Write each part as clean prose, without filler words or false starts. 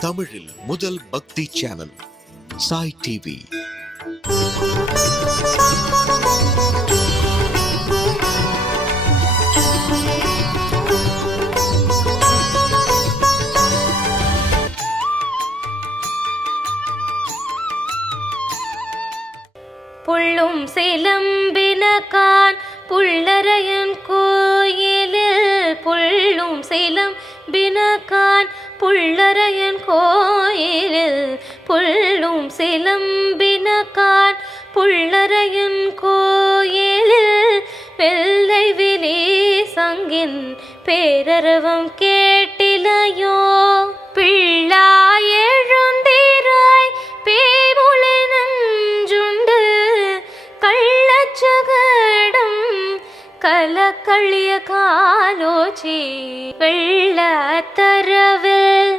தமிழில் முதல் பக்தி சேனல் சாய் டிவி. புள்ளும் சிலம்பினகான் புள்ளரையன் கோயிலில், புள்ளும் சிலம்பினகான் புள்ளரையன் கோயிலில், புள்ளும் சிலம்பினகான் புள்ளரையன் கோயிலில், வெள்ளை விழி சங்கின் பேரரவம் கேட்டிலையோ? பிள்ளாய் எழுந்திராய் பேமுலை நஞ்சுண்டு கள்ளச்சகடம் கலக்களிய காலோச்சி, வெள்ளத்தரவில்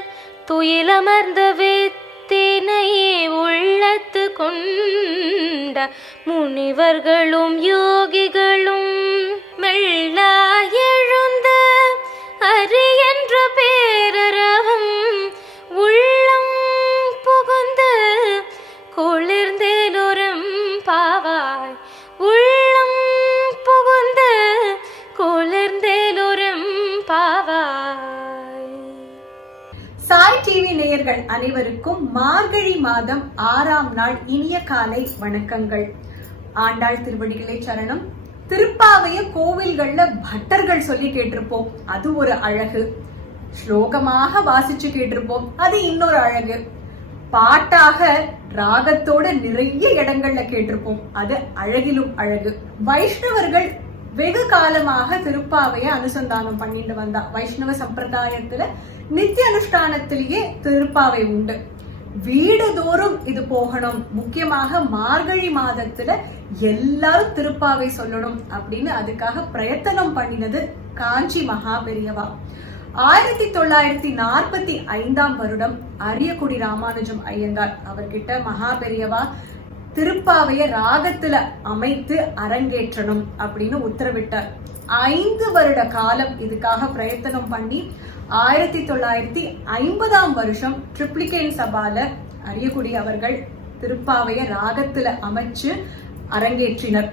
துயிலமர்ந்த வித்தினை உள்ளத்து கொண்ட முனிவர்களும் யோகிகளும் மெல்ல எழுந்த அரியன்ற பேரரவம் உள்ளம் புகுந்து குளிர்ந்தேலோரம் பாவாய், உள்ளம் புகுந்து குளிர்ந்தேலோரம் பாவாய். சாய் டிவி நேயர்கள் அனைவருக்கும் மார்கழி மாதம் 6ஆம் நாள் இனிய காலை வணக்கங்கள். ஆண்டாள் திருவடிகளை சரணம். திருப்பாவைய கோவில்கள்ல பட்டர்கள் சொல்லி கேட்டிருப்போம், அது ஒரு அழகு. ஸ்லோகமாக வாசிச்சு கேட்டிருப்போம், அது இன்னொரு அழகு. பாட்டாக ராகத்தோட நிறைய இடங்கள்ல கேட்டிருப்போம், அது அழகிலும் அழகு. வைஷ்ணவர்கள் வெகு காலமாக திருப்பாவைய அனுசந்தானம் பண்ணிட்டு வந்தா. வைஷ்ணவ சம்பிரதாயத்துல நித்திய அனுஷ்டானத்திலேயே திருப்பாவை உண்டு. வீடுதோறும் இது போகணும். முக்கியமாக மார்கழி மாதத்துல எல்லாரும் திருப்பாவை சொல்லணும் அப்படின்னு அதுக்காக பிரயத்தனம் பண்ணினது காஞ்சி மகாபெரியவா. 1945 வருடம் அரியக்குடி ராமானுஜம் ஐயங்கார் அவர்கிட்ட மகாபெரியவா திருப்பாவைய ராகத்துல அமைத்து அரங்கேற்றணும் அப்படின்னு உத்தரவிட்டார். 5 வருட காலம் இதுக்காக பிரயத்தனம் பண்ணி 1950 வருஷம் ட்ரிப்ளிகேன் சபால அரியக்குடி அவர்கள் திருப்பாவைய ராகத்துல அமைச்சு அரங்கேற்றினர்.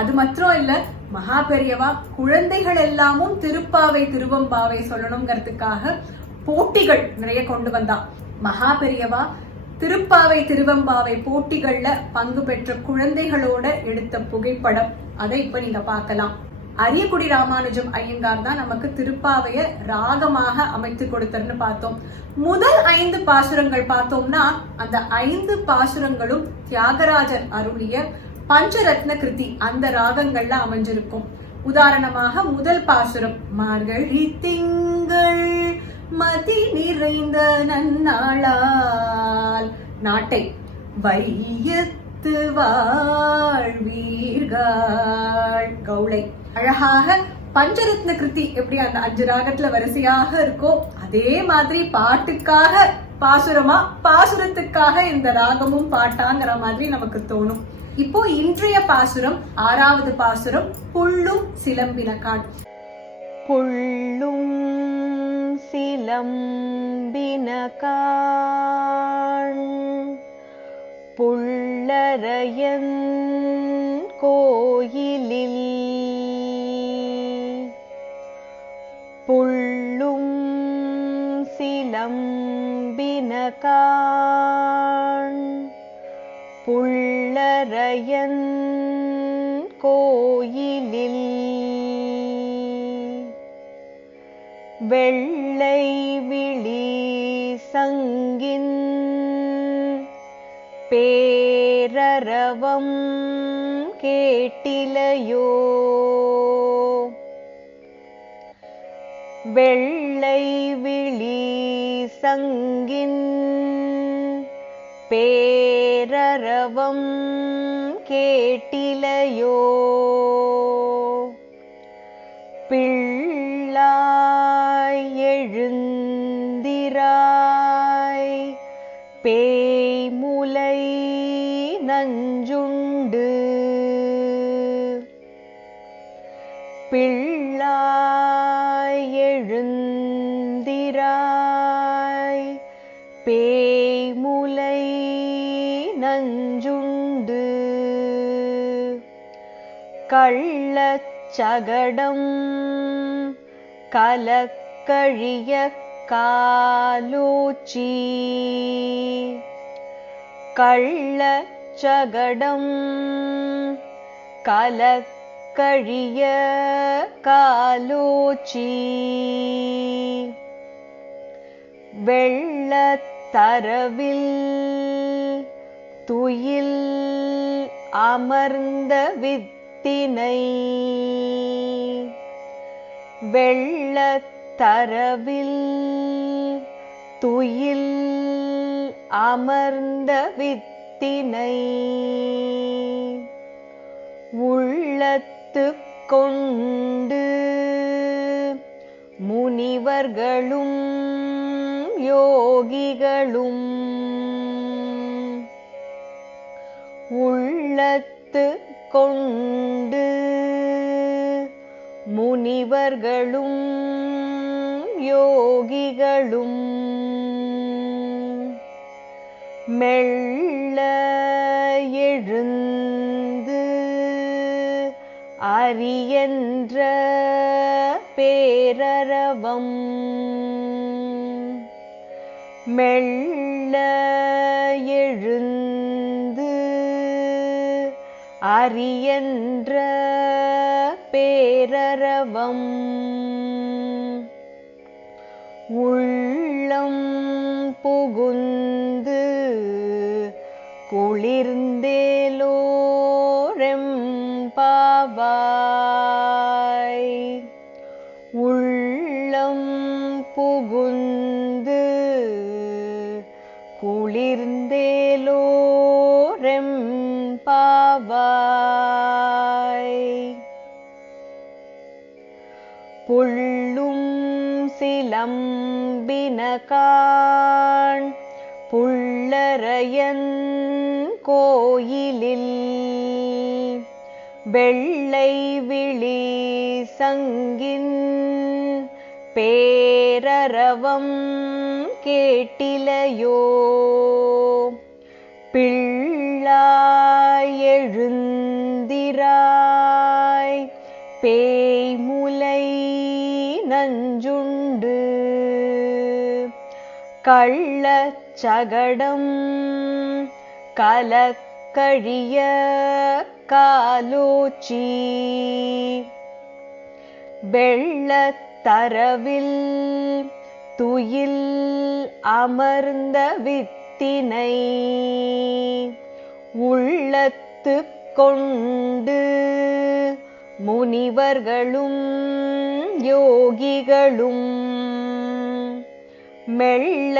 அது மாத்திரம் இல்ல, மகாபெரியவா குழந்தைகள் எல்லாமும் திருப்பாவை திருவம்பாவை சொல்லணுங்கிறதுக்காக போட்டிகள் நிறைய கொண்டு வந்தா. மகாபெரியவா திருப்பாவை திருவம்பாவை போட்டிகள்ல பங்கு பெற்ற குழந்தைகளோட எடுத்த புகைப்படம், அதை இப்ப நீங்க பார்க்கலாம். அரியக்குடி ராமானுஜம் ஐயங்கார் தான் நமக்கு திருப்பாவைய ராகமாக அமைத்து கொடுத்தர்னு பார்த்தோம். முதல் 5 பாசுரங்கள் பார்த்தோம்னா அந்த 5 பாசுரங்களும் தியாகராஜர் அருளிய பஞ்சரத்ன கிருதி அந்த ராகங்கள்ல அமைஞ்சிருக்கும். உதாரணமாக முதல் பாசுரம், மார்கழி திங்கள் மதி நிறைந்த நன்னாளால் நாட்டை வையத்து வாழ்வீர்கள் கௌளை. அழகாக பஞ்சரத்ன கிருதி எப்படி அந்த 5 ராகத்துல வரிசையாக இருக்கோ அதே மாதிரி பாட்டுக்காக பாசுரமா, பாசுரத்துக்காக இந்த ராகமும் பாட்டாங்கிற மாதிரி நமக்கு தோணும். இப்போ இன்றைய பாசுரம் 6வது பாசுரம், புள்ளும் சிலம்பினகான். புள்ளும் சிலம்பினகான் புள்ளரையன் கோயிலில், புள்ளும் சிலம்பினகான் புள்ளரையன் கோயிலில், வெள்ளை விழி சங்கின் பேரரவம் கேட்டிலையோ? வெள்ளை விழி சங்கின் பேரரவம் கேட்டிலையோ? பிள்ளாய் எழுந்திராய் பேய்முலை நஞ்சுண்டு, பிள்ளாய் எழுந்திராய் கள்ளச்சகடம் கலக்கழிய காலோச்சி கள்ளச்சகடம் கலக்கழிய காலோச்சி வெள்ளத்தரவில் துயில் அமர்ந்த வித்தினை வெள்ளத்தரவில் துயில் அமர்ந்த வித்தினை உள்ளத்து கொண்டு முனிவர்களும் யோகிகளும் உள்ளத்து கொண்டு முனிவர்களும் யோகிகளும் மெல்ல எழுந்து அரியன்ற பேரரவம் மெல்ல எழுந்து அரியன்ற பேரரவம் உள்ளம் புகுந்து குளிர்ந்தேலோரெம்பாவாய் உள்ளம் புகுந்து குளிர்ந்தேலோரெம்பாவாய் புள்ளும் சிலம்பினகான் புள்ளரையன் கோயிலில் வெள்ளை விழி சங்கின் பேரரவம் கேட்டிலையோ பிள்ளாய் எழுந்திராய் பேய்முலை நஞ்சுண்டு கள்ளச்சகடம் கலக்கழிய காலோச்சி வெள்ளத்தரவில் துயில் அமர்ந்த வித்தினை உள்ளத்து கொண்டு முனிவர்களும் யோகிகளும் மெல்ல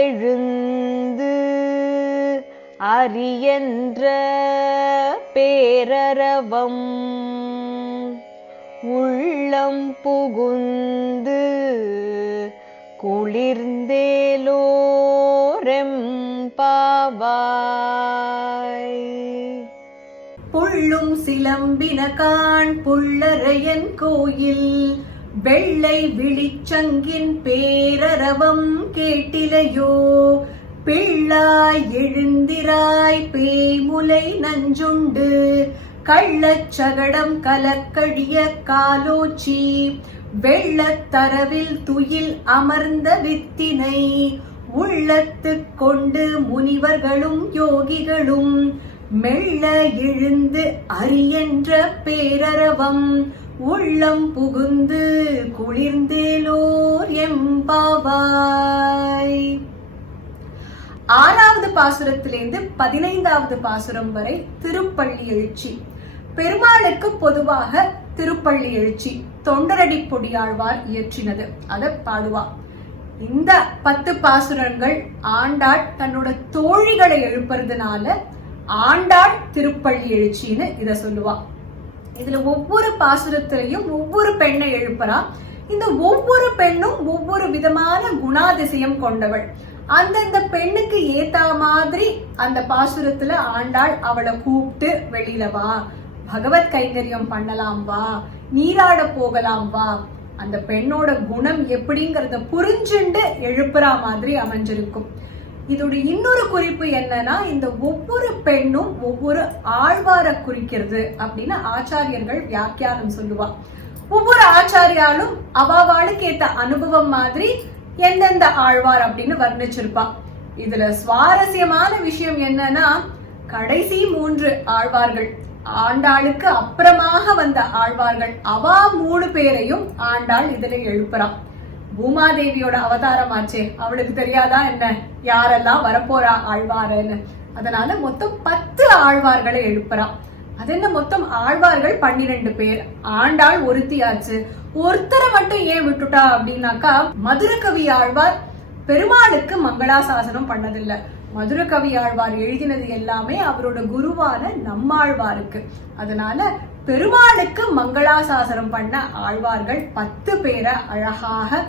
எழுந்து அரியன்ற பேரரவம் உள்ளம் புகுந்து குளிர்ந்தேலோரெம்பாவாய் புள்ளும் சிலம்பினகான் புள்ளரையன் கோயில் வெள்ளை விழிச்சங்கின் பேரரவம் கேட்டிலையோ பிள்ளாய் எழுந்திராய் பேய்முலை நஞ்சுண்டு கள்ளச்சகடம் கலக்கழிய காலோச்சி வெள்ளத்தரவில் துயில் அமர்ந்த வித்தினை உள்ளத்து கொண்டு முனிவர்களும் யோகிகளும் மெல்ல எழுந்து அரியன்ற பேரரவம் உள்ளம் புகுந்து குளிர்ந்தேலோர் எம்பாவாய். 6வது பாசுரத்திலிருந்து 15வது பாசுரம் வரை திருப்பள்ளி எழுச்சி. பெருமாளுக்கு பொதுவாக திருப்பள்ளி எழுச்சி தொண்டரடி பொடியாழ்வார் இயற்றினது. அதை பாடுவா. இந்த 10 பாசுரங்கள் ஆண்டாள் தன்னோட தோழிகளை எழுப்புறதுனால ஆண்டாள் திருப்பள்ளி எழுச்சின்னு இத சொல்லுவா. இதுல ஒவ்வொரு பாசுரத்திலையும் ஒவ்வொரு பெண்ணை எழுப்புறா. இந்த ஒவ்வொரு பெண்ணும் ஒவ்வொரு விதமான குணாதிசயம் கொண்டவள். அந்தந்த பெண்ணுக்கு ஏத்தா மாதிரி அந்த பாசுரத்துல ஆண்டாள் அவளை கூப்பிட்டு வெளியில வா, பகவத் கைங்கரியம் பண்ணலாம் வா, நீராட போகலாம் வா, அந்த பெண்ணோட குணம் எப்படிங்கறத புரிஞ்சுண்டு எழுப்புறா மாதிரி அமைஞ்சிருக்கும். இதோட இன்னொரு குறிப்பு என்னன்னா, இந்த ஒவ்வொரு பெண்ணும் ஒவ்வொரு ஆழ்வார குறிக்கிறது அப்படின்னு ஆச்சாரியர்கள் வியாக்கியானம் சொல்லுவா. ஒவ்வொரு ஆச்சாரியாலும் அவாவாளுக்கு ஏத்த அனுபவம் மாதிரி எந்தெந்த ஆழ்வார் அப்படின்னு வர்ணிச்சிருப்பா. இதுல சுவாரஸ்யமான விஷயம் என்னன்னா, கடைசி 3 ஆழ்வார்கள், ஆண்டாளுக்கு அப்புறமாக வந்த ஆழ்வார்கள், அவா 3 பேரையும் ஆண்டாள் இதுல எழுப்புறான். பூமாதேவியோட அவதாரமாச்சே, அவளுக்கு தெரியாதா என்ன யாரெல்லாம் வரப்போறா ஆழ்வாருன்னு? அதனால மொத்தம் 10 ஆழ்வார்களை எழுப்புறான். அது என்ன, மொத்தம் ஆழ்வார்கள் 12 பேர், ஆண்டாள் ஒருத்தியாச்சு. ஒருத்தரை மட்டும் ஏன் விட்டுட்டா அப்படின்னாக்கா, மதுரகவி ஆழ்வார் பெருமாளுக்கு மங்களாசாசனம் பண்ணதில்லை. மதுரகவி ஆழ்வார் எழுதினது எல்லாமே அவரோட குருவான நம்மாழ்வாருக்கு. அதனால பெருமாளுக்கு மங்களாசாசனம் பண்ண ஆழ்வார்கள் 10 பேரை அழகாக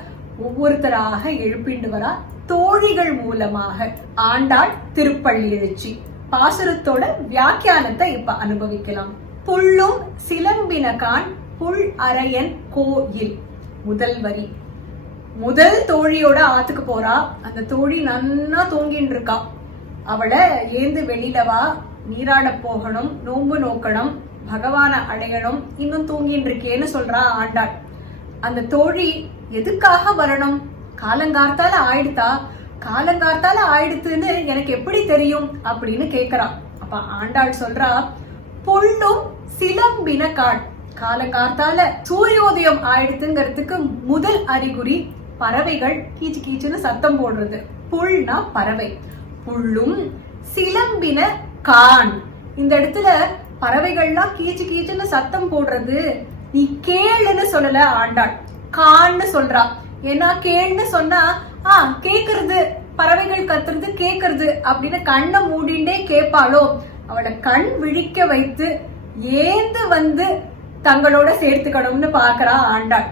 ஒவ்வொருத்தராக எழுப்பிண்டு வரா தோழிகள் மூலமாக. ஆண்டாள் திருப்பள்ளி எழுச்சி பாசுரத்தோட வியாக்கியானத்தை இப்ப அனுபவிக்கலாம். புள்ளும் சிலம்பினகான் புல் அரையன் கோயில். முதல் வரி. முதல் தோழியோட ஆத்துக்கு போறா. அந்த தோழி நன்னா தூங்கிட்டு இருக்கா. அவளை ஏந்து வெளியில வா, நீராட போகணும், நோன்பு நோக்கணும், பகவான அடையணும், இன்னும் தூங்கிட்டு இருக்கேன்னு சொல்றா ஆண்டாள். அந்த தோழி எதுக்காக வரணும்? காலங்கார்த்தால ஆயிடுத்தா, காலங்கார்த்தால ஆயிடுத்துன்னு எனக்கு எப்படி தெரியும் அப்படின்னு கேக்குறா. அப்ப ஆண்டாள் சொல்றா, புல்லும் சிலம்பின காட். காலங்கார்த்தால சூரியோதயம் ஆயிடுத்துங்கிறதுக்கு முதல் அறிகுறி பறவைகள் கீச்சு கீச்சுன்னு சத்தம் போடுறது. புல்னா பறவை. புல்லும் சிலம்பின கான். இந்த இடத்துல பறவைகள்லாம் கீச்சு கீச்சுன்னு சத்தம் போடுறது நீ கேளுன்னு சொல்லல ஆண்டாள், கான்னு சொல்றா. ஏன்னா கேள்னு சொன்னா கேக்குறது, பறவைகள் கத்துறது கேக்குறது அப்படின்னு கண்ணை மூடிண்டே கேட்பாளோ, அவளை கண் விழிக்க வைத்து ஏந்து வந்து தங்களோட சேர்த்துக்கணும்னு பாக்குறா ஆண்டாள்.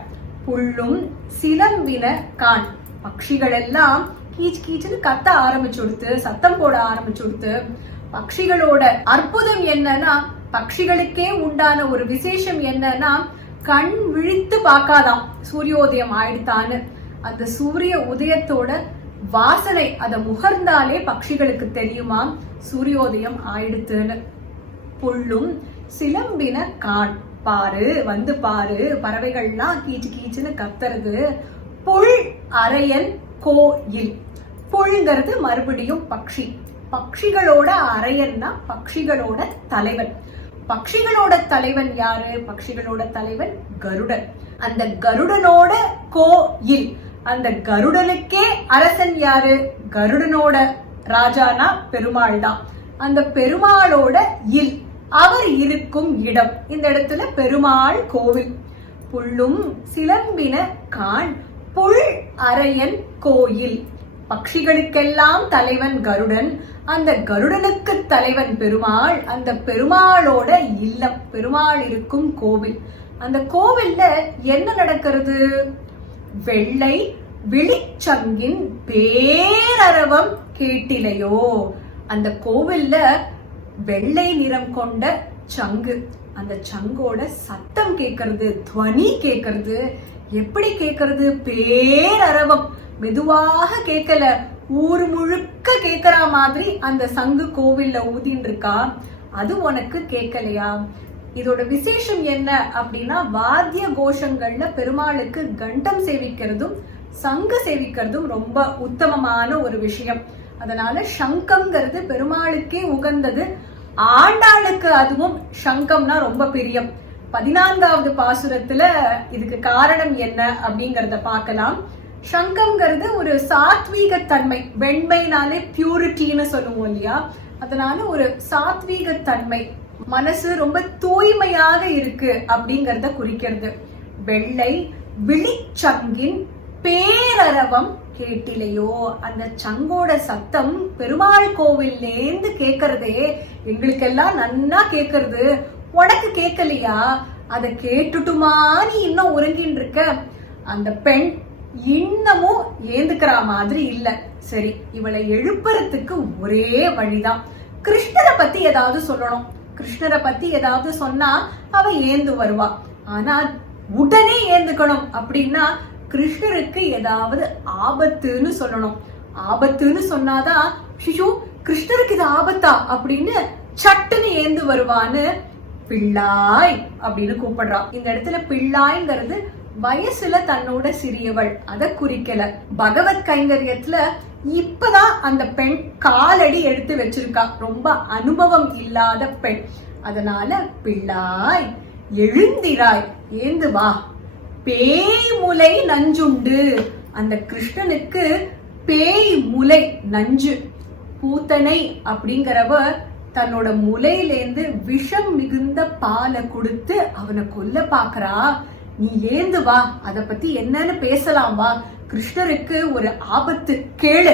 புல்லும் சிலம்பின கான். பட்சிகள் எல்லாம் கீச் கீச்சுன்னு கத்த ஆரம்பிச்சுடுத்து, சத்தம் போட ஆரம்பிச்சுடுத்து. பட்சிகளோட அற்புதம் என்னன்னா, பட்சிகளுக்கே உண்டான ஒரு விசேஷம் என்னன்னா, கண் விழித்து பார்க்காதாம் சூரியோதயம் ஆயிடுத்தான்னு. அந்த சூரிய உதயத்தோட வாசனை அதை முகர்ந்தாலே பட்சிகளுக்கு தெரியுமா சூரியோதயம் ஆயிடுத்துன்னு. புல்லும் சிலம்பின கான். பாரு, வந்து பாரு, பறவைகள்லாம் கீச்சு கீச்சுன்னு கத்துறது. புல் அரையன் கோயில். புல்ங்கிறது மறுபடியும் பக்ஷி. பக்ஷிகளோட அரையன்னா பக்ஷிகளோட தலைவன். பக்ஷிகளோட தலைவன் யாரு? பக்ஷிகளோட தலைவன் கருடன். அந்த கருடனோட கோயில். அந்த கருடனுக்கே அரசன் யாரு? கருடனோட ராஜானா பெருமாள் தான். அந்த பெருமாளோட இல், அவர் இருக்கும் இடம். இந்த இடத்துல பெருமாள் கோவில். புல்லும் சிலம்பின கான் புல் அரையன் கோயில். பக்ஷிகளுக்கெல்லாம் தலைவன் கருடன். அந்த கருடனுக்கு தலைவன் பெருமாள். அந்த பெருமாளோட இல்லம், பெருமாள் இருக்கும் கோவில். அந்த கோவில்ல என்ன நடக்கிறது? வெள்ளை விழிச்சங்கின் பேரரவம் கேட்டிலையோ. அந்த கோவில்ல வெள்ளை நிறம் கொண்ட சங்கு, அந்த சங்கோட சத்தம் கேட்கறது, துவனி கேட்கறது. எப்படி கேட்கறது? பேரரவம். மெதுவாக கேட்கல, ஊர் முழுக்க கேட்கற மாதிரி அந்த சங்கு கோவில்ல ஊதின்னு இருக்கா. அது உனக்கு கேட்கலையா? இதோட விசேஷம் என்ன அப்படின்னா, வாத்திய கோஷங்கள்ல பெருமாளுக்கு கண்டம் சேவிக்கிறதும் சங்கு சேவிக்கிறதும் ரொம்ப உத்தமமான ஒரு விஷயம். அதனால சங்கம்ங்கிறது பெருமாளுக்கே உகந்தது. ஆண்டாளுக்கு அதுவும் சங்கம்னா ரொம்ப பிரியம். 14வது பாசுரத்துல இதுக்கு காரணம் என்ன அப்படிங்கறத பார்க்கலாம். சங்கம்ங்கிறது ஒரு சாத்வீக தன்மை. வெண்மைனாலே பியூரிட்டின்னு சொல்லுவோம் இல்லையா? அதனால ஒரு சாத்வீக தன்மை, மனசு ரொம்ப தூய்மையாக இருக்கு அப்படிங்கறத குறிக்கிறது. வெள்ளை விழிச்சங்கின் பேரரவம் கேட்டிலையோ. அந்த சங்கோட சத்தம் பெருமாள் கோவில்லேந்து கேட்கறதே எங்களுக்கெல்லாம் நன்னா கேட்கறது. உனக்கு கேட்கலையா? அதை கேட்டுட்டுமா நீ இன்னும் உறங்கின்னு இருக்க? அந்த பெண் இன்னமும் ஏந்துக்கிற மாதிரி இல்ல. சரி, இவளை எழுப்புறதுக்கு ஒரே வழிதான். கிருஷ்ணரை பத்தி ஏதாவது சொல்லணும். கிருஷ்ணரை பத்தி ஏதாவது சொன்னா அவ ஏந்து வருவா. ஆனா உடனே ஏந்துக்கணும் அப்படின்னா கிருஷ்ணருக்கு ஏதாவது ஆபத்துன்னு சொல்லணும். ஆபத்துன்னு சொன்னாதான் ஷிஷு கிருஷ்ணருக்கு இது ஆபத்தா அப்படின்னு சட்டுன்னு ஏந்து வருவான்னு பிள்ளாய் அப்படின்னு கூப்பிடுறான். இந்த இடத்துல பிள்ளாய்ங்கிறது வயசுல தன்னோட சிறியவள், அத குறிக்கல. பகவத் கைங்கரியத்துல இப்பதான் அந்த பெண் காலடி எடுத்து வச்சிருக்கா, ரொம்ப அனுபவம் இல்லாத பெண். அதனால பிள்ளாய் எழுந்திராய், ஏந்து வா. பேய் முலை நஞ்சுண்டு, அந்த கிருஷ்ணனுக்கு பேய் முலை நஞ்சு. பூத்தனை அப்படிங்கிறவ தன்னோட முலையிலேந்து விஷம் மிகுந்த பாலை கொடுத்து அவனை கொல்ல பாக்குறா. நீ ஏந்து வா, அத பத்தி என்னன்னு பேசலாம் வா. கிருஷ்ணருக்கு ஒரு ஆபத்து கேளு.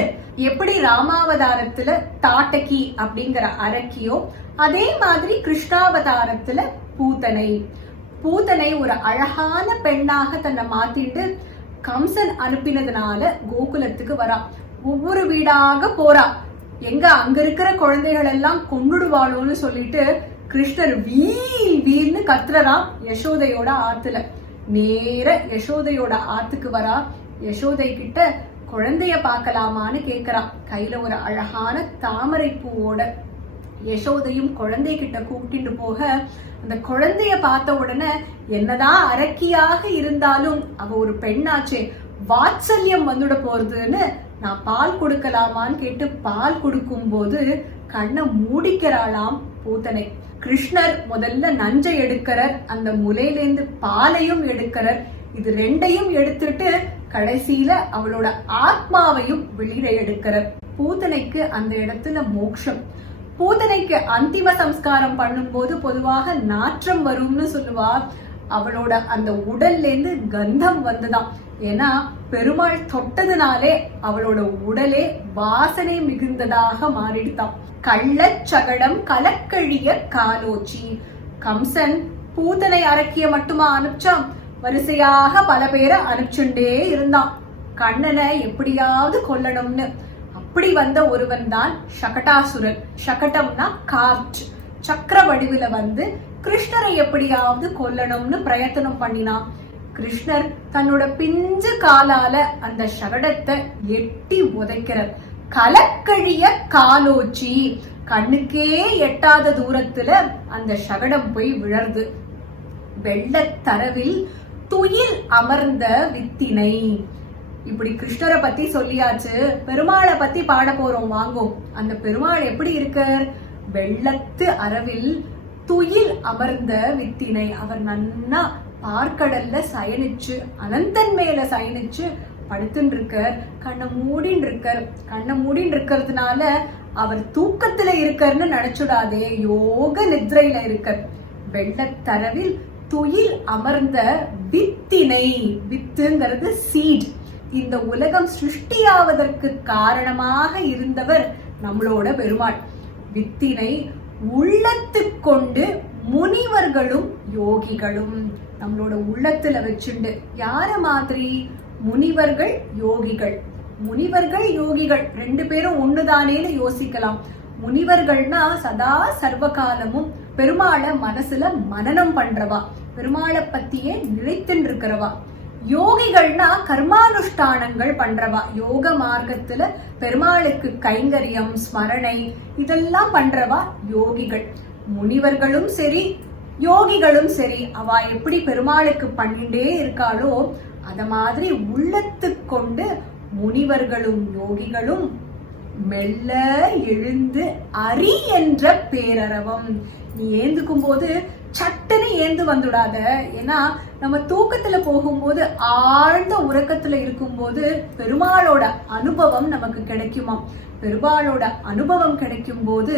எப்படி ராமாவதாரத்துல தாட்டகி அப்படிங்கிற அரக்கியோ, அதே மாதிரி கிருஷ்ணாவதாரத்துல பூத்தனை. பூத்தனை ஒரு அழகான பெண்ணாக தன்னை மாத்திட்டு கம்சன் அனுப்பினதுனால கோகுலத்துக்கு வரா. ஒவ்வொரு வீடாக போறா. எங்க அங்க இருக்கிற குழந்தைகள் எல்லாம் கொண்டுடுவாளோன்னு சொல்லிட்டு கிருஷ்ணர் வீல்னு கத்துறான் யசோதையோட ஆத்துல. நேர யசோதையோட ஆத்துக்கு வரா. யசோதை கிட்ட குழந்தைய பார்க்கலாமான்னு கேக்குறான். கையில ஒரு அழகான தாமரை பூவோட. யசோதையும் குழந்தை கிட்ட கூப்பிட்டு போக, அந்த குழந்தைய பார்த்த உடனே என்னதான் அரக்கியாக இருந்தாலும் அவ ஒரு பெண்ணாச்சே, வாத்சல்யம் வந்துட போறதுன்னு நான் பால் கொடுக்கலாமான்னு கேட்டு பால் கொடுக்கும் போது கண்ணை மூடிக்கிறாளாம் பூத்தனை. கிருஷ்ணர் முதல்ல நஞ்சை எடுக்கிறார், அந்த முலையிலேந்து பாலையும் எடுக்கிறார். இது ரெண்டையும் எடுத்துட்டு கடைசியில அவளோட ஆத்மாவையும் வெளியிட எடுக்கிறார். பூத்தனைக்கு அந்த இடத்துல மோட்சம். பூத்தனைக்கு அந்திம சம்ஸ்காரம் பண்ணும்போது பொதுவாக நாற்றம் வரும்னு சொல்லுவா. அவளோட அந்த உடல்ல இருந்து கந்தம் வந்துதான். ஏன்னா பெருமாள் தொட்டதுனாலே அவளோட உடலே வாசனை மிகுந்ததாக மாறிடுதான். கள்ளச்சகடம் கலக்கழிய காலோச்சி. கம்சன் பூத்தனை அரக்கிய மட்டுமா அனுப்பிச்சான், வரிசையாக பல பேரை அனுப்பிச்சுட்டே இருந்தான் கண்ணனை எப்படியாவது கொல்லணும்னு. அப்படி வந்த ஒருவன் தான் சகடாசுரன். சகடம்னா கார்ட், சக்கர வடிவில வந்து கிருஷ்ணரை எப்படியாவது கொல்லணும்னு பிரயத்தனம் பண்ணினான். கிருஷ்ணர் தன்னோட பிஞ்சு காலால அந்த சகடத்தை எட்டி உதைக்கிறார். கலக்கழிய காலோச்சி, கண்ணுக்கே எட்டாத தூரத்துல அந்த சகடம் போய் விழருது. வெள்ளத்தரவில் துயில் அமர்ந்த வித்தினை. இப்படி கிருஷ்ணரை பத்தி சொல்லியாச்சு, பெருமாளை பத்தி பாட போறோம் வாங்கோ. அந்த பெருமாள் எப்படி இருக்கார்? வெள்ளத்து அரவில் துயில் அமர்ந்த வித்தினை. அவர் நன்னா பார்க்கடல்ல சயனிச்சு, அனந்தன் மேல சயனிச்சு படுத்துட்டு இருக்கார். கண்ணை மூடின்னு இருக்கார். கண்ணை மூடின்னு இருக்கிறதுனால அவர் தூக்கத்துல இருக்காருன்னு நினைச்சுடாதே, யோக நித்ரையில இருக்கார். வெள்ளத்தரவில் துயில் அமர்ந்த வித்தினை. வித்துங்கிறது சீட். இந்த உலகம் சிருஷ்டியாவதற்கு காரணமாக இருந்தவர் நம்மளோட பெருமாள். வித்தினை உள்ளத்து கொண்டு முனிவர்களும் யோகிகளும். நம்மளோட உள்ளத்துல வச்சுண்டு யார மாதிரி? முனிவர்கள் யோகிகள். முனிவர்கள் யோகிகள் ரெண்டு பேரும் ஒண்ணுதானேன்னு யோசிக்கலாம். முனிவர்கள்னா சதா சர்வகாலமும் பெருமாளை மனசுல மனனம் பண்றவா, பெருமாளை பத்தியே நினைத்துன்னு இருக்கிறவா. யோகிகள்னா கர்மானுஷ்டானங்கள் பண்றவா, யோக மார்க்கத்துல பெருமாளுக்கு கைங்கரியம் ஸ்மரணை இதெல்லாம் பண்றவா யோகிகள். முனிவர்களும் சரி யோகிகளும் சரி, அவ எப்படி பெருமாளுக்கு பண்ணிட்டே இருக்காளோ அத மாதிரி உள்ளத்து கொண்டு முனிவர்களும் யோகிகளும் மெல்ல எழுந்து அரி என்ற பேரரவம். நீ ஏந்துக்கும் போது சட்டுன்னு ஏந்து வந்துடாத. ஏன்னா நம்ம தூக்கத்துல போகும்போது ஆழ்ந்த உறக்கத்துல இருக்கும் போது பெருமாளோட அனுபவம் நமக்கு கிடைக்குமா. பெருமாளோட அனுபவம் கிடைக்கும் போது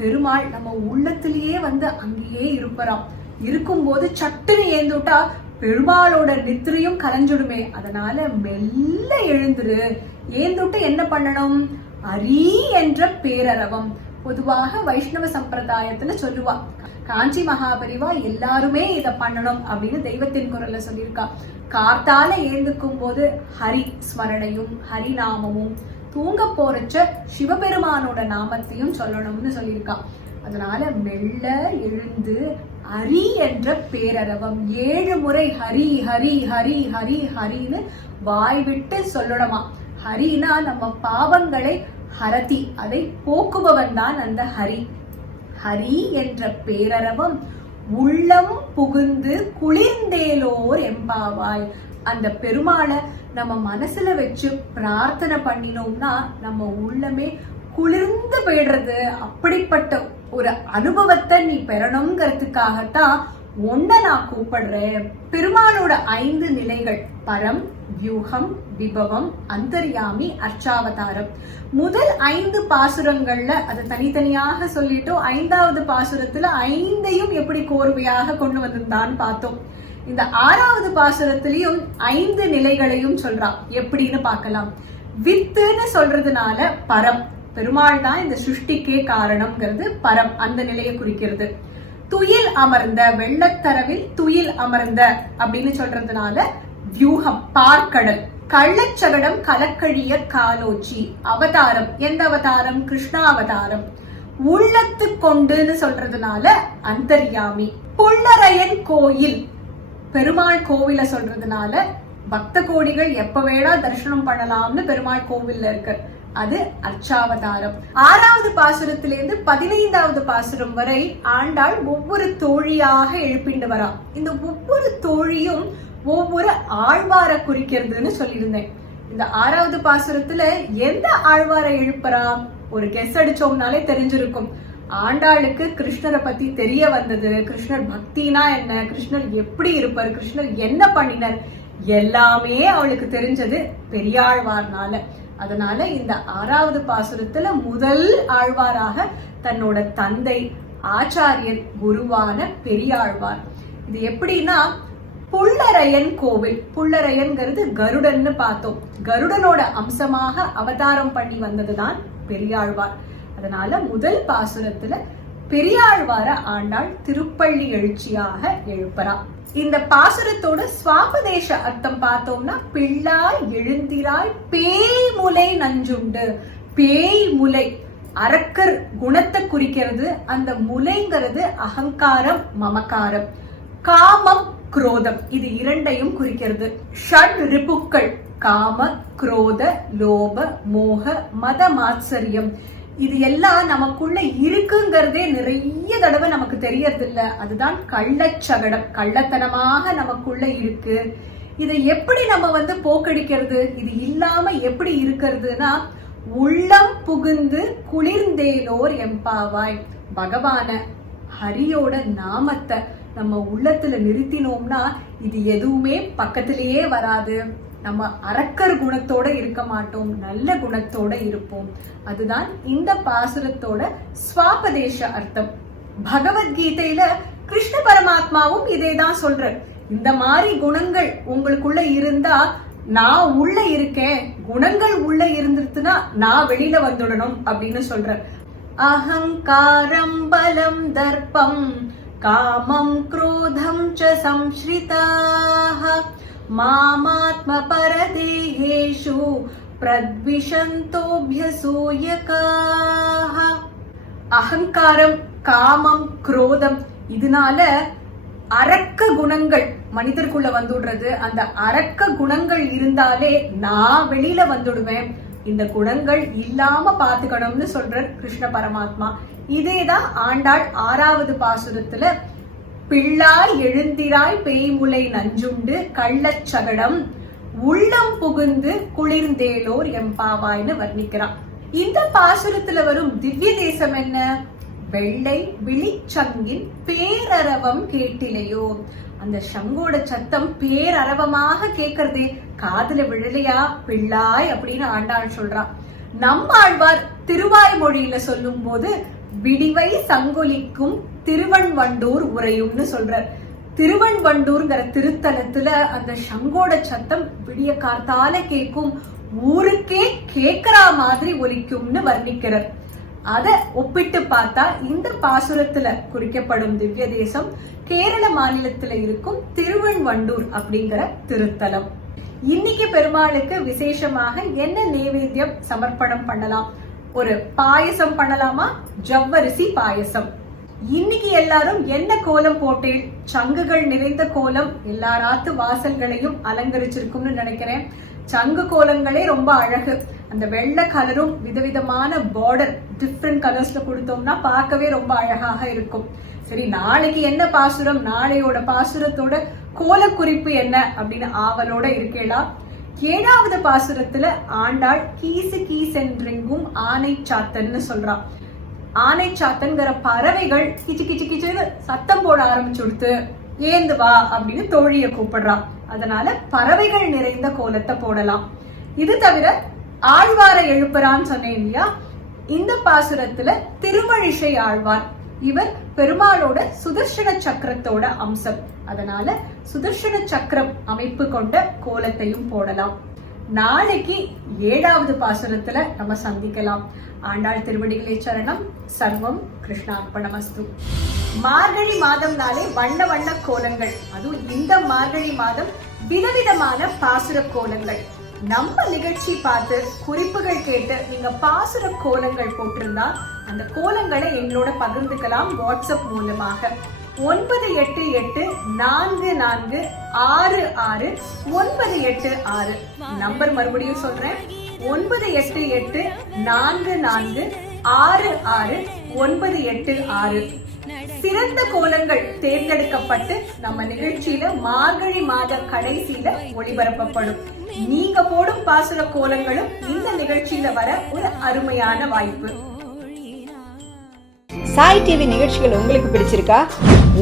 பெருமாள் நம்ம உள்ளத்திலேயே வந்து அங்கேயே இருப்பறாம். இருக்கும்போது சட்டுன்னு ஏந்துட்டா பெருமாளோட நித்திரையும் கலைஞ்சுடுமே. அதனால மெல்ல எழுந்துரு. ஏந்துட்டு என்ன பண்ணணும்? அரி என்ற பேரரவம். பொதுவாக வைஷ்ணவ சம்பிரதாயத்துல சொல்லுவா. காஞ்சி மகாபரிவா எல்லாருமே இத பண்ணணும் அப்படின்னு தெய்வத்தின் குரல்ல சொல்லியிருக்கா. காத்தால ஏந்துக்கும் போது ஹரி ஸ்மரணையும் ஹரிநாமமும், தூங்க போறச்ச சிவபெருமானோட நாமத்தையும் சொல்லணும்னு சொல்லியிருக்கா. அதனால மெல்ல எழுந்து ஹரி என்ற பேரரவம் 7 முறை ஹரி ஹரி ஹரி ஹரி ஹரின்னு வாய் விட்டு சொல்லணுமா. ஹரினா நம்ம பாவங்களை ஹரதி, அதை போக்குபவன் தான் அந்த ஹரி. ஹரி என்ற பேரரவம் உள்ளம் புகுந்து குளிர்ந்தேலோர் எம்பாவாய். அந்த பெருமாளை நம்ம மனசுல வச்சு பிரார்த்தனை பண்ணினோம்னா நம்ம உள்ளமே குளிர்ந்து போயிடுறது. அப்படிப்பட்ட ஒரு அனுபவத்தை நீ பெறணுங்கிறதுக்காகத்தான் ஒன்ன நான் கூப்பிடுறேன். பெருமாளோட 5 நிலைகள் பரம், வியூகம், விபவம், அந்தர்யாமி, அர்ச்சாவதாரம். முதல் 5 பாசுரங்கள்ல அது தனித்தனியாக சொல்லிட்டோம். 5வது பாசுரத்துல 5ஐயும் எப்படி கோர்வையாக கொண்டு வந்திருந்தான்னு பார்த்தோம். இந்த 6வது பாசுரத்திலையும் 5 நிலைகளையும் சொல்றான். எப்படின்னு பார்க்கலாம். வித்துன்னு சொல்றதுனால பரம், பெருமாள் தான் இந்த சிருஷ்டிக்கே காரணம்ங்கிறது பரம், அந்த நிலையை குறிக்கிறது. துயில் அமர்ந்த, வெள்ளத்தரவில் துயில் அமர்ந்த அப்படின்னு சொல்றதுனால வியூகம், பார்க்கடல். கள்ளச்சகடம் கலக்கழிய காலோச்சி, அவதாரம். எந்த அவதாரம்? கிருஷ்ணாவதாரம். உள்ளத்து கொண்டுன்னு சொல்றதுனால அந்தர்யாமி. புள்ளரையன் கோயில், பெருமாள் கோவில சொல்றதுனால பக்த கோடிகள் எப்ப வேணா தரிசனம் பண்ணலாம்னு பெருமாள் கோவில்ல இருக்கு, அது அர்ச்சாவதாரம். 6வது பாசுரத்திலிருந்து 15வது பாசுரம் வரை ஆண்டாள் ஒவ்வொரு தோழியாக எழுப்பிண்டு வரா. இந்த ஒவ்வொரு தோழியும் ஒவ்வொரு ஆழ்வார குறிக்கிறதுன்னு சொல்லியிருந்தேன். இந்த 6வது பாசுரத்துல எந்த ஆழ்வார எழுப்புறா? ஒரு கெஸ் அடிச்சோம்னாலே தெரிஞ்சிருக்கும். ஆண்டாளுக்கு கிருஷ்ணரை பத்தி தெரிய வந்தது, கிருஷ்ணர் பக்தினா என்ன, கிருஷ்ணர் எப்படி இருப்பார், கிருஷ்ணர் என்ன பண்ணினார், எல்லாமே அவளுக்கு தெரிஞ்சது பெரியாழ்வார்னால. அதனால இந்த 6வது பாசுரத்துல முதல் ஆழ்வாராக தன்னோட தந்தை ஆச்சாரியர் குருவான பெரியாழ்வார். இது எப்படின்னா புள்ளரையன் கோவில். புள்ளரையன்கிறது கருடன்னு பார்த்தோம். கருடனோட அம்சமாக அவதாரம் பண்ணி வந்ததுதான் பெரியாழ்வார். அதனால முதல் பாசுரத்துல பெரியாழ்வார ஆண்டாள் திருப்பள்ளி எழுச்சியாக எழுப்புறா. இந்த பாசுரத்தோட சுவாபதேச அர்த்தம் பார்த்தோம்னா பிள்ளாய் எழுந்திராய் பேய்முலை நஞ்சுண்டு. பேய்முலை அரக்கர் குணத்தை குறிக்கிறது. அந்த முலைங்கிறது அகங்காரம், மமக்காரம். காமம், குரோதம், இது இரண்டையும் குறிக்கிறது. ஷட் ரிபுக்கள் காம, குரோத, லோப, மோக, மத மாத்சரியம், இது எல்லாம் நமக்குள்ள இருக்குங்கிறதே நிறைய தடவை நமக்கு தெரியறது இல்ல. அதுதான் கள்ளச்சகடம், கள்ளத்தனமாக நமக்குள்ள இருக்கு. இதை எப்படி நம்ம போக்கடிக்கிறது? இது இல்லாம எப்படி இருக்கிறதுனா உள்ளம் புகுந்து குளிர்ந்தேலோர் எம்பாவாய். பகவான ஹரியோட நாமத்தை நம்ம உள்ளத்துல நிறுத்தினோம்னா இது எதுவுமே பக்கத்திலேயே வராது. நம்ம அரக்கர் குணத்தோட இருக்க மாட்டோம், நல்ல குணத்தோட இருப்போம். அதுதான் இந்த பாசுரத்தோட ஸ்வாபதேச அர்த்தம். பகவத்கீதையில கிருஷ்ண பரமாத்மாவும் இதேதான் சொல்ற. இந்த மாதிரி குணங்கள் உங்களுக்குள்ள இருந்தா நான் உள்ள இருக்கேன், குணங்கள் உள்ள இருந்துருச்சுன்னா நான் வெளியில வந்துடணும் அப்படின்னு சொல்ற. அகங்காரம் பலம் தர்ப்பம் காமம் क्रोधं च संश्रिताः मामात्म परदेहेषु प्रद्विषन्तोऽभ्यसूयकाः. அகங்காரம், காமம், குரோதம், இதனால அரக்க குணங்கள் மனிதருக்குள்ள வந்துடுறது. அந்த அரக்க குணங்கள் இருந்தாலே நான் வெளியில வந்துடுவேன். இந்த குணங்கள் இல்லாம பாத்துக்கணும்னு சொல்ற கிருஷ்ண பரமாத்மா. இதேதான் ஆண்டாள் 6வது பாசுரத்துல பிள்ளாய் எழுந்திராய் பேய்முலை நஞ்சுண்டு கள்ளச்சகடம் உள்ளம் புகுந்து குளிர்ந்தேலோர் எம்பாவாய்னு வர்ணிக்கிறான். இந்த பாசுரத்துல வரும் திவ்ய தேசம் என்ன? வெள்ளை விழிச்சங்கின் பேரரவம் கேட்டிலையோ. அந்த சங்கோட சத்தம் பேரரவமாக கேட்கறதே காதுல விழலையா பிள்ளாய் அப்படின்னு ஆண்டாள் சொல்றா. நம்மாழ்வார் திருவாய்மொழியில சொல்லும் போது விடிவை சங்கொலிக்கும் திருவண்வண்டூர் உரையும்னு சொல்றார். திருவண்வண்டூர்ங்கிற திருத்தலத்துல அந்த சங்கோட சத்தம் விடிய காத்தால கேட்கும், ஊருக்கே கேட்கற மாதிரி ஒலிக்கும்னு வர்ணிக்கிறார். அத ஒப்பிட்டு பார்த்தா இந்த பாசுரத்துல குறிக்கப்படும் திவ்ய தேசம் கேரள மாநிலத்துல இருக்கும் திருவண்வண்டூர் அப்படிங்கிற திருத்தலம். இன்னைக்கு பெருமாளுக்கு விசேஷமாக என்ன நைவேத்தியம் சமர்ப்பணம் பண்ணலாம்? ஒரு பாயசம் பண்ணலாமா? ஜவ்வரிசி பாயசம். இன்னைக்கு எல்லாரும் என்ன கோலம் போட்டேன்? சங்குகள் நிறைந்த கோலம் எல்லாராத்து வாசல்களையும் அலங்கரிச்சிருக்கும்னு நினைக்கிறேன். சங்கு கோலங்களே ரொம்ப அழகு. அந்த வெள்ளை கலரும் விதவிதமான பார்டர் டிஃப்ரெண்ட் கலர்ஸ்ல கொடுத்தோம்னா பார்க்கவே ரொம்ப அழகாக இருக்கும். சரி, நாளைக்கு என்ன பாசுரம், நாளையோட பாசுரத்தோட கோல குறிப்பு என்ன அப்படின்னு ஆவலோட இருக்கேளா? 7வது பாசுரத்துல ஆண்டாள் கீசு கீசென்றெங்கும் ஆனை சாத்தன்னு சொல்றான். ஆனை சாத்தன்கிற பறவைகள் கிச்சு கிச்சு கிச்சுன்னு சத்தம் போட ஆரம்பிச்சுடுத்து, ஏந்து வா அப்படின்னு தோழிய கூப்பிடுறான். அதனால பறவைகள் நிறைந்த கோலத்தை போடலாம். இது தவிர ஆழ்வாரை எழுப்புறான்னு சொன்னேன் இல்லையா? இந்த பாசுரத்துல திருமழிசை ஆழ்வார். இவர் பெருமாளோட சுதர்சன சக்கரத்தோட அம்சம். அதனால சுதர்சன சக்கரம் அமைப்பு கொண்ட கோலத்தையும் போடலாம். நாளைக்கு 7வது பாசுரத்துல நம்ம சந்திக்கலாம். ஆண்டாள் திருவடிகளே சரணம். சர்வம் கிருஷ்ணார்ப்பணமஸ்து. மார்கழி மாதம்னாலே வண்ண வண்ண கோலங்கள், அதுவும் இந்த மார்கழி மாதம் விதவிதமான பாசுர கோலங்கள். நம்ம நிகழ்ச்சி பார்த்து குறிப்புகள் கேட்டு நீங்க பாசுர கோலங்கள் போட்டிருந்தா அந்த கோலங்களை எங்களோட பகிர்ந்துக்கலாம் வாட்ஸ்அப் மூலமாக. 9884466986 நம்பர் மறுபடியும் சொல்றேன். 9884466986. சிறந்த கோலங்கள் தேர்ந்தெடுக்கப்பட்டு நம்ம நிகழ்ச்சியில மார்கழி மாத கடைசியில ஒளிபரப்பப்படும். நீங்க போடும் பாசுர கோலங்களும் இந்த நிகழ்ச்சியில வர ஒரு அருமையான வாய்ப்பு. சாய் டிவி நிகழ்ச்சிகள் உங்களுக்கு பிடிச்சிருக்கா?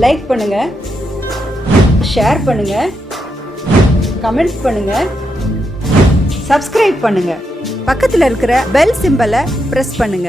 லைக் பண்ணுங்க, ஷேர் பண்ணுங்க, கமெண்ட்ஸ் பண்ணுங்க, சப்ஸ்கிரைப் பண்ணுங்க. பக்கத்துல இருக்கிற பெல் சிம்பலை பிரஸ் பண்ணுங்க.